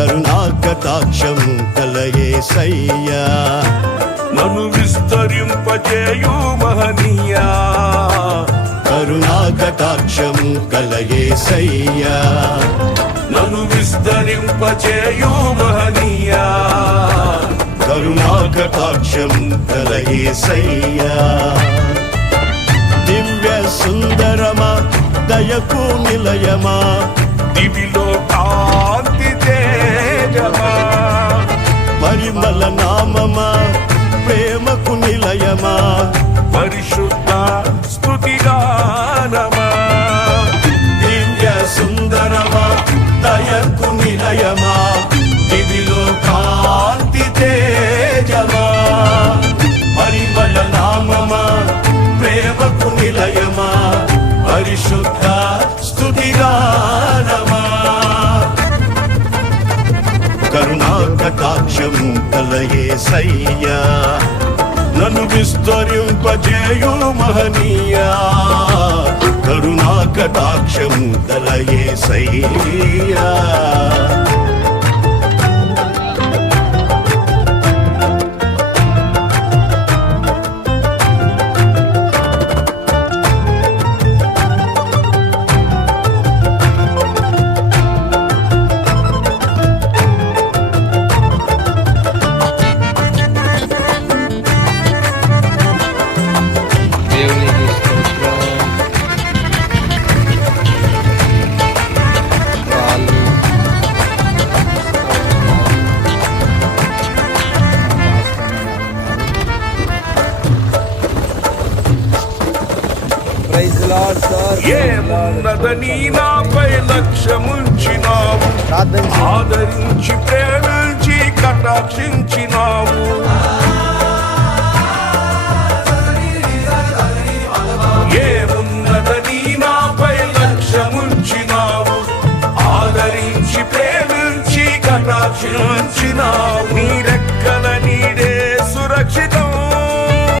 కరుణాకటాక్షం కలయేసయ్యా నన్ను విస్తరింపజేయు మహనీయా కరుణాకటాక్షం కలయేసయ్యా నన్ను విస్తరింపజేయు మహనీయా కరుణాకటాక్షం కలయేసయ్యా దివ్య సుందరమా దయకు నిలయమా దివిలో కాంతి తేజమా పరిమళ నామమా ప్రేమకు నిలయమా పరిశుద్ధ స్తుతిగానమా దివ్య సుందరమా దయకు నిలయమా దివిలో కాంతి తేజమా పరిమళ నామమా ప్రేమకు నిలయమా పరిశుద్ధ స్తుతిగానమా కరుణాకటాక్షం కలయేసయ్యా నన్ను విస్తరింపజేయు మహనీయా కరుణాకటాక్షం కలయేసయ్యా ఏమున్నదని నాపై లక్ష్యముంచినావు ఆదరించి ప్రేమించి కటాక్షించినావు ఏమున్నదని నాపై లక్ష్యముంచినావు ఆదరించి ప్రేమించి కటాక్షించినావు నీ